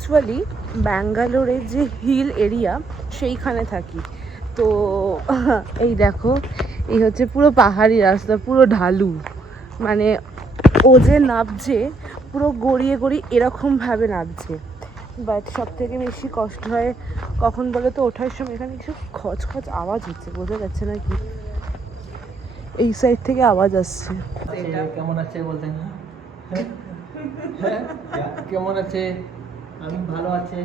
Actually ব্যাঙ্গালোরের যে hill area সেইখানে থাকি। তো এই দেখো, এই হচ্ছে পুরো পাহাড়ি রাস্তা, পুরো ঢালু। মানে ও যে নামছে পুরো গড়িয়ে গড়িয়ে এরকমভাবে নামছে। বাট সব থেকে বেশি কষ্ট হয় কখন বলো তো, ওঠার সময়। এখানে কিছু খচ খচ আওয়াজ হচ্ছে, বোঝা যাচ্ছে না কি, এই সাইড থেকে আওয়াজ আসছে। কেমন আছে বলতে কেমন আছে? আমি ভালো আছি।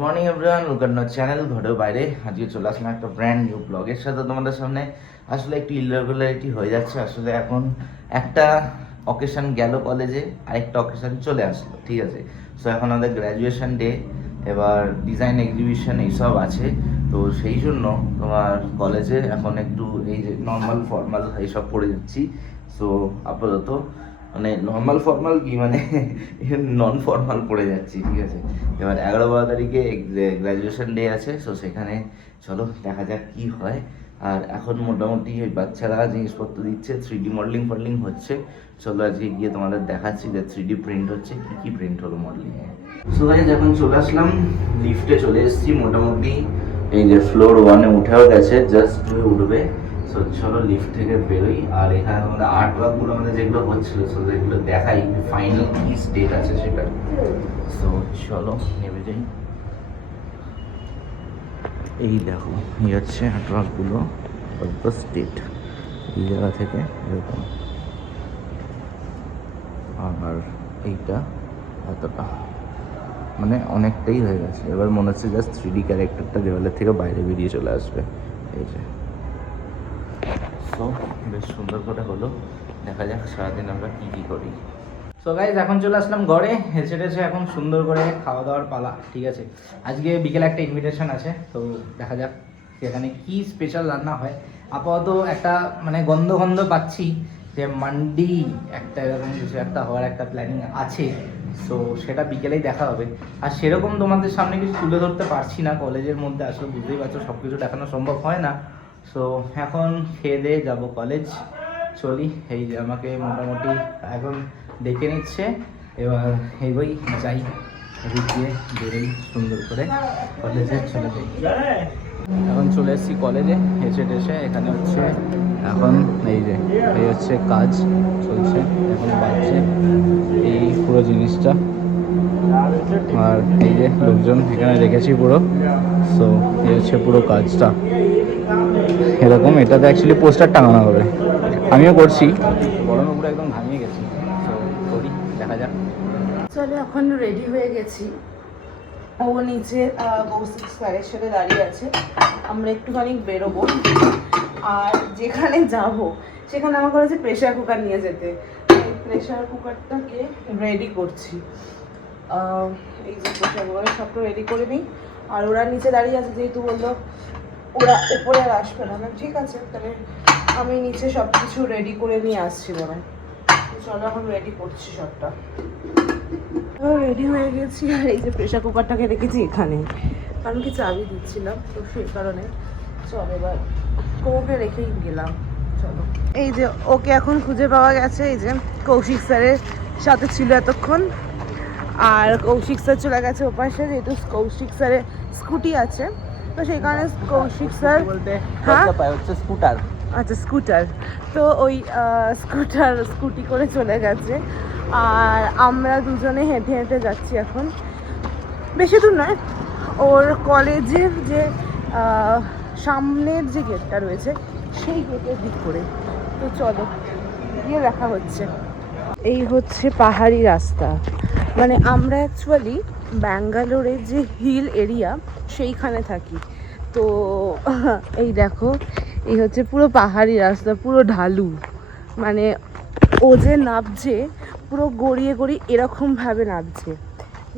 Morning everyone, welcome to channel ঘরের বাইরে। আজকে চলে আসলাম একটা ব্র্যান্ড নিউ ব্লগের সাথে তোমাদের সামনে। আসলে একটু ইরেগুলারিটি হয়ে যাচ্ছে। আসলে এখন একটা অকেশন গেল কলেজে, আরেকটা অকেশন চলে আসলো, ঠিক আছে। সো এখন আমাদের গ্র্যাজুয়েশন ডে, এবার ডিজাইন এক্সিবিশন এইসব আছে। তো সেই জন্য তোমার কলেজে এখন একটু এই যে নর্মাল ফর্মাল এইসব পড়ে যাচ্ছি। সো আপাতত মানে নর্মাল ফর্মাল কি মানে নন ফর্মাল পড়ে যাচ্ছি, ঠিক আছে। এবার 11-12 তারিখে গ্র্যাজুয়েশন ডে আছে। সো সেখানে চলো দেখা যাক কি হয়। আর এখন মোটামুটি ওই বাচ্চারা জিনিসপত্র দিচ্ছে, 3D মডেলিং হচ্ছে। চলো আজকে গিয়ে তোমাদের দেখাচ্ছি যে 3D প্রিন্ট হচ্ছে, কি প্রিন্ট হলো মডেলিংয়ে। সো গাইস, এখন চলে আসলাম, লিফটে চলে এসেছি। মোটামুটি এই যে ফ্লোর 1-এ উঠেও গেছে, জাস্ট উঠবে। সো চলো লিফট থেকে বেরোই। আর এখানে আমাদের আর্ট ওয়ার্কগুলো আমাদের যেগুলো হচ্ছিল, সো যেগুলো দেখাই ফাইনাল কি স্টেট আছে সেটা। সো চলো নেমে যাই। এই দেখো, এই হচ্ছে আর্ট ওয়ার্কগুলো, স্টেট এই জায়গা থেকে এরকম। আর এইটা এতটা মানে অনেকটাই হয়ে গেছে। এবার মনে হচ্ছে জাস্ট 3D ক্যারেক্টারটা দেওয়ালের থেকে বাইরে বেরিয়ে চলে আসবে। এই যে তো বেশ সুন্দর করে হলো। দেখা যাক সারাদিন আমরা কী করি। সো গাইজ, এখন চলে আসলাম ঘরে। হেসে টেসে এখন সুন্দর করে খাওয়া দাওয়ার পালা, ঠিক আছে। আজকে বিকেলে একটা ইনভিটেশন আছে, তো দেখা যাক সেখানে কি স্পেশাল রান্না হয়। আপাতত একটা মানে গন্ধ গন্ধ পাচ্ছি যে মান্ডি একটা এরকম কিছু একটা হওয়ার একটা প্ল্যানিং আছে। সো সেটা বিকেলেই দেখা হবে। আর সেরকম তোমাদের সামনে কিছু তুলে ধরতে পারছি না, কলেজের মধ্যে আসলে বুঝতেই পারছো সব কিছু দেখানো সম্ভব হয় না। সো এখন খেয়ে দিয়ে যাবো কলেজ, চলি। এই যে আমাকে মোটামুটি এখন ডেকে নিচ্ছে, এবার এগোই যাই, এদিক দিয়ে বেরোই সুন্দর করে কলেজে চলে যাই। এখন চলে এসেছি কলেজে, এসে টেসে এখানে হচ্ছে এখন এই হচ্ছে কাজ চলছে, এখন বাজছে এই পুরো জিনিসটা। আর এই যে লোকজন এখানে রেখেছি পুরো। সো এই হচ্ছে পুরো কাজটা এরকম। এটাতে অ্যাকচুয়ালি পোস্টার টাঙানো হবে, আমিও করছি। গরমের উপরে একদম ঘামিয়ে গেছি। তো করি, দেখা যাক। চলো এখন রেডি হয়ে গেছি। ও নিচে কৌশিক স্যারের সাথে দাঁড়িয়ে আছে, আমরা একটুখানি বেরোবো। আর যেখানে যাব সেখানে আমার কাছে প্রেশার কুকার নিয়ে যেতে, প্রেশার কুকারটাকে রেডি করছি। এই যে প্রেশার কুকারে সবটা রেডি করে নিই। আর ওরা নিচে দাঁড়িয়ে আছে, যেহেতু বললো ওরা উপরে আর আসবে না। ঠিক আছে, তাহলে আমি নিচে সব কিছু রেডি করে নিয়ে আসছি মনে। চলো এখন রেডি করছি সবটা। রেডি হয়ে গেছি। আর এই যে প্রেশার কুকারটাকে রেখেছি এখানে, কারণ কি চাবি দিচ্ছিলাম, তো সেই কারণে। চলো এবার ওকে রেখেই গেলাম। চলো, এই যে ওকে এখন খুঁজে পাওয়া গেছে। এই যে কৌশিক স্যারের সাথে ছিল এতক্ষণ, আর কৌশিক স্যার চলে গেছে ওপাশে, যেহেতু কৌশিক স্যারের স্কুটি আছে, তো সেই কারণে কৌশিক স্যার হচ্ছে স্কুটার। আচ্ছা স্কুটার, তো ওই স্কুটি করে চলে গেছে। আর আমরা দুজনে হেঁটে হেঁটে যাচ্ছি এখন, বেশি দূর নয়। ওর কলেজের যে সামনের যে গেটটা রয়েছে সেই গেটের দিক করে। তো চলো গিয়ে দেখা হচ্ছে। এই হচ্ছে পাহাড়ি রাস্তা। মানে আমরা অ্যাকচুয়ালি ব্যাঙ্গালোরের যে হিল এরিয়া সেইখানে থাকি। তো এই দেখো, এই হচ্ছে পুরো পাহাড়ি রাস্তা, পুরো ঢালু। মানে ও যে নামছে পুরো গড়িয়ে গড়িয়ে এরকমভাবে নামছে।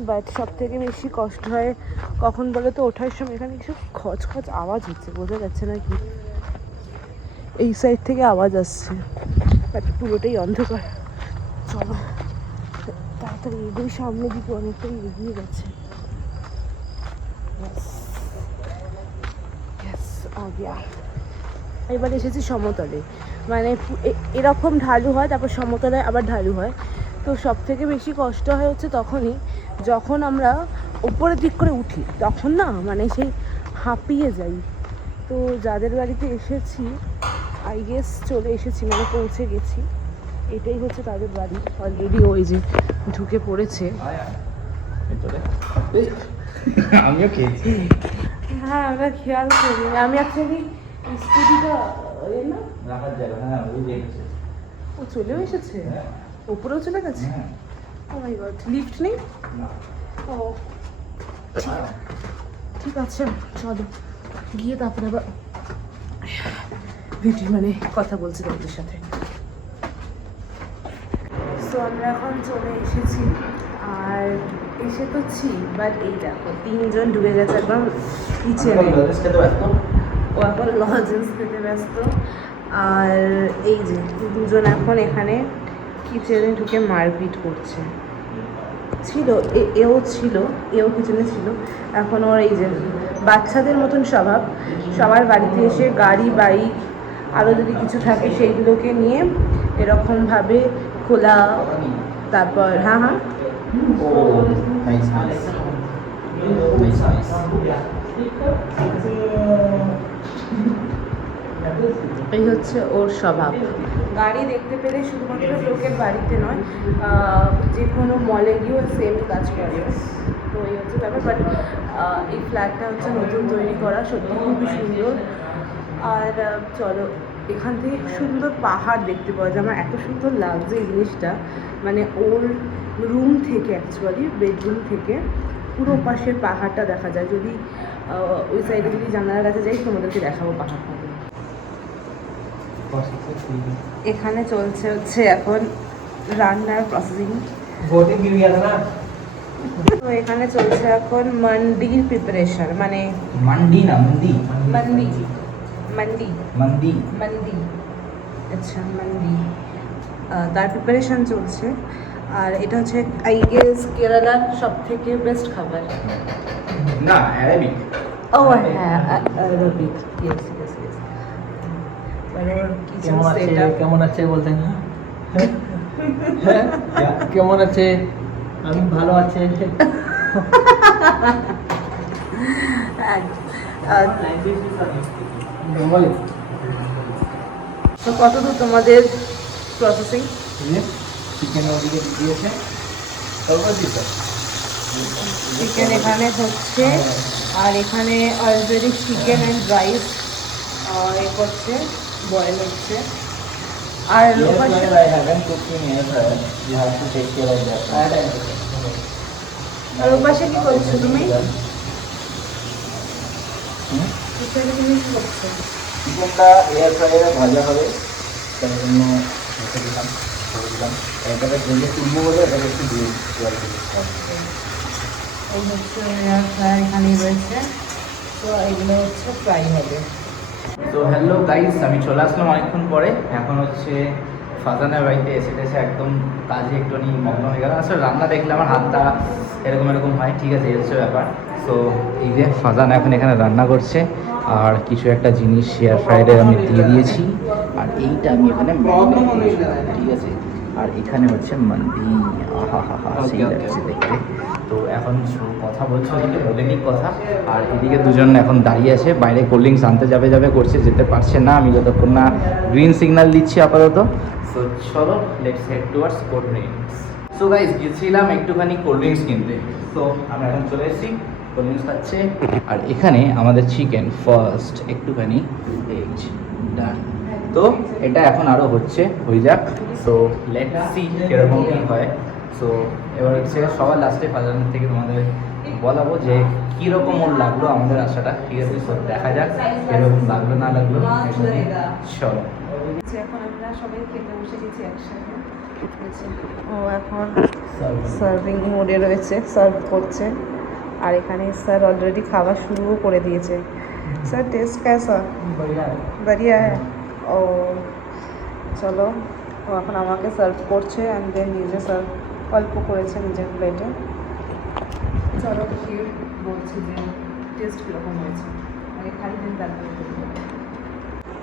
বাট সব থেকে বেশি কষ্ট হয় কখন বলো তো, ওঠার সময়। এখানে কিছু খচ খচ আওয়াজ হচ্ছে, বোঝা যাচ্ছে না কি, এই সাইড থেকে আওয়াজ আসছে। বাট পুরোটাই অন্ধকার। চলো তাড়াতাড়ি এগোই, সামনে দিকে অনেকটাই এগিয়ে গেছে। এবার এসেছি সমতলে। মানে এরকম ঢালু হয়, তারপর সমতলায় আবার ঢালু হয়। তো সব থেকে বেশি কষ্ট হয় হচ্ছে তখনই যখন আমরা উপরের দিক করে উঠি, তখন না মানে সেই হাঁপিয়ে যাই। তো যাদের বাড়িতে এসেছি, আই গেস চলে এসেছি, মানে পৌঁছে গেছি, এটাই হচ্ছে তাদের বাড়ি। অলরেডি ওই যে ঢুকে পড়েছে। আমিও খেয়েছি। হ্যাঁ, আমরা খেয়াল করি। আমি অ্যাকচুয়ালি স্কুটিটা না রাখার জায়গা, হ্যাঁ ওই যে এসেছে। ও চলেও এসেছে, উপরেও চলে গেছে। ও মাই গড, লিফট নেই? ও ঠিক আছে, চলো গিয়ে তারপরে আবার ভিডিও মানে কথা বলছি তোমাদের সাথে। সো আমরা এখন চলে এসেছি, আর এসে তো ছি, বাট এই দেখো 3 জন ডুবে গেছে একদম কিচেনে। ও এখন লজেন্স খেতে ব্যস্ত, আর এই যে 2জন এখন এখানে কিচেনে ঢুকে মারপিট করছে। এও কিচেনে ছিল। এখন ওর এই যে বাচ্চাদের মতন স্বভাব, সবার বাড়িতে এসে গাড়ি বাইক আরও যদি কিছু থাকে সেইগুলোকে নিয়ে এরকমভাবে খোলা, তারপর হ্যাঁ এই হচ্ছে ওর স্বভাব। গাড়ি দেখতে পেলে শুধুমাত্র লোকের বাড়িতে নয়, যে কোনো মলে গিয়েও সেম কাজ করে। তো এই হচ্ছে ব্যাপার। বাট এই ফ্ল্যাটটা হচ্ছে নতুন তৈরি করা, সত্যি খুবই সুন্দর। আর চলো, এখান থেকে সুন্দর পাহাড় দেখতে পাওয়া যায়। আমার এত সুন্দর লাগছে এই জিনিসটা, মানে ওর রুম থেকে, অ্যাকচুয়ালি বেডরুম থেকে পুরো পাশের পাহাড়টা দেখা যায়। যদি ওই সাইডে যদি জানালার কাছে যাই, তোমাদেরকে দেখাবো পাহাড়টা। এখানে চলছে হচ্ছে এখন রান্নার প্রসেসিং। তো এখানে চলছে এখন মান্ডির প্রিপারেশন, মানে মান্ডি না মন্দি, মান্ডি মান্ডি মন্দি মান্ডি, আচ্ছা মান্ডি, তার প্রিপারেশন চলছে। আর এটা হচ্ছে আই গেস কেরালার সব থেকে বেস্ট খাবার। না অ্যারাবিক। ও হ্যাঁ, আরবিক, ইয়েস ইয়েস ইয়েস। মানে কিচেন সেটআপ কেমন আছে বলতেন? হ্যাঁ কেমন আছে? আমি ভালো আছে। তো কতদূর তোমাদের প্রসেসিং? চিকেন ওদিকে দিয়েছে, চিকেন এখানে হচ্ছে, আর এখানে অলরেডি চিকেন অ্যান্ড রাইস এ করছে, বয়েল হচ্ছে। আর আর ওপাশে কি করছো তুমি? এখানে তুমি কি করছো? চিকেনটা এয়ার ফ্রায়ারে ভাজা হবে, তার জন্য রেখে দিলাম, করে দিলাম। এটাকে ভেজে তুলবো বলে এটাকে একটু দিয়ে এই হচ্ছে এয়ার ফ্রায়ার এখানেই রয়েছে। তো এগুলো হচ্ছে ফ্রাই হবে। তো হ্যালো গাইস, আমি চলে আসলাম অনেকক্ষণ পরে। এখন হচ্ছে ফাজানের বাড়িতে এসে একদম কাজে একটুখানি মগ্ন হয়ে গেল। আসলে রান্না দেখলে আমার হাতটা এরকম হয়, ঠিক আছে, এই হচ্ছে ব্যাপার। তো এই যে ফাজান এখন এখানে রান্না করছে, আর কিছু একটা জিনিস এয়ার ফ্রায়ারে আমি দিয়ে দিয়েছি, আর এইটা আমি এখানে ঠিক আছে। আর এখানে হচ্ছে মন্দি, আহা হা হা, সেই লাগছে দেখতে। তো এখন কথা বলছে, ওদিকে বলেনি কথা। আর এদিকে 2জন এখন দাঁড়িয়ে আছে, বাইরে কোল্ড ড্রিঙ্কস আনতে যাবে করছে, যেতে পারছে না। আমি যতক্ষণ না গ্রিন সিগন্যাল দিচ্ছি আপাতত। সো চলো, let's head towards cold drinks. So guys, গেছিলাম একটুখানি কোল্ড ড্রিঙ্কস কিনতে, তো আমরা এখন চলে এসেছি, কোল্ড ড্রিঙ্কস খাচ্ছে। আর এখানে আমাদের চিকেন ফার্স্ট একটুখানি ভেজ ডান। তো এটা এখন আরও হয়ে যাক। সো লেটস সি কীরকম কী হয়। সো এবার হচ্ছে সবার লাস্টে ফাজানের থেকে তোমাদের বলাবো যে কীরকম ওর লাগলো আমাদের আশাটা, ঠিক আছে। সো দেখা যাক কীরকম লাগলো না লাগলো। চলো, এখন আমরা সবাই খেতে বসে গেছি একসাথে। ও এখন সার্ভিং মোডে রয়েছে, সার্ভ করছে। আর এখানে স্যার অলরেডি খাওয়া শুরুও করে দিয়েছে। স্যার টেস্ট कैसा? बढ़िया है। ও চলো, ও এখন আমাকে সার্ভ করছে, অ্যান্ড দেন নিজে সার্ভ অল্প করেছে নিজের প্লেটে। চলো দেখি বলছি যে টেস্ট কীরকম হয়েছে, মানে খাই দিন তারপরে।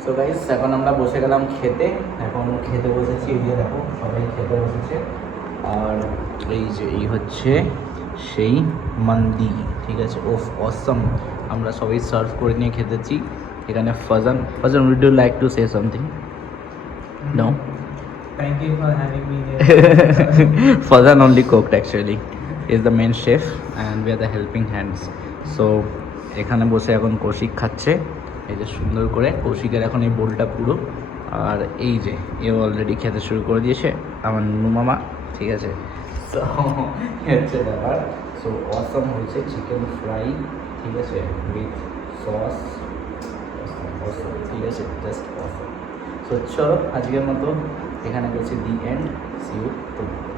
তো গাইস এখন আমরা বসে গেলাম খেতে, এখন খেতে বসেছি, এই যে দেখো সবাই খেতে বসেছে। আর এই হচ্ছে সেই মান্দি, ঠিক আছে, ওফ অসম। আমরা সবাই সার্ভ করে নিয়ে খেতেছি। এখানে Fazan, would you like to say something? No, Thank you for having me here. Fazan only cooked actually, is the main chef and we are the helping hands. So এখানে বসে এখন কৌশিক খাচ্ছে, এই যে সুন্দর করে। কৌশিকের এখন এই বোলটা পুরো, আর এই যে এ অলরেডি খেতে শুরু করে দিয়েছে আমার নুনু মামা, ঠিক আছে। সো হচ্ছে ব্যাপার। সো অসম হয়েছে চিকেন ফ্রাই, ঠিক আছে, উইথ সস, ঠিক আছে, জাস্ট অসম। সো চলো আজকের মতো এখানে করছি the end, see you tomorrow.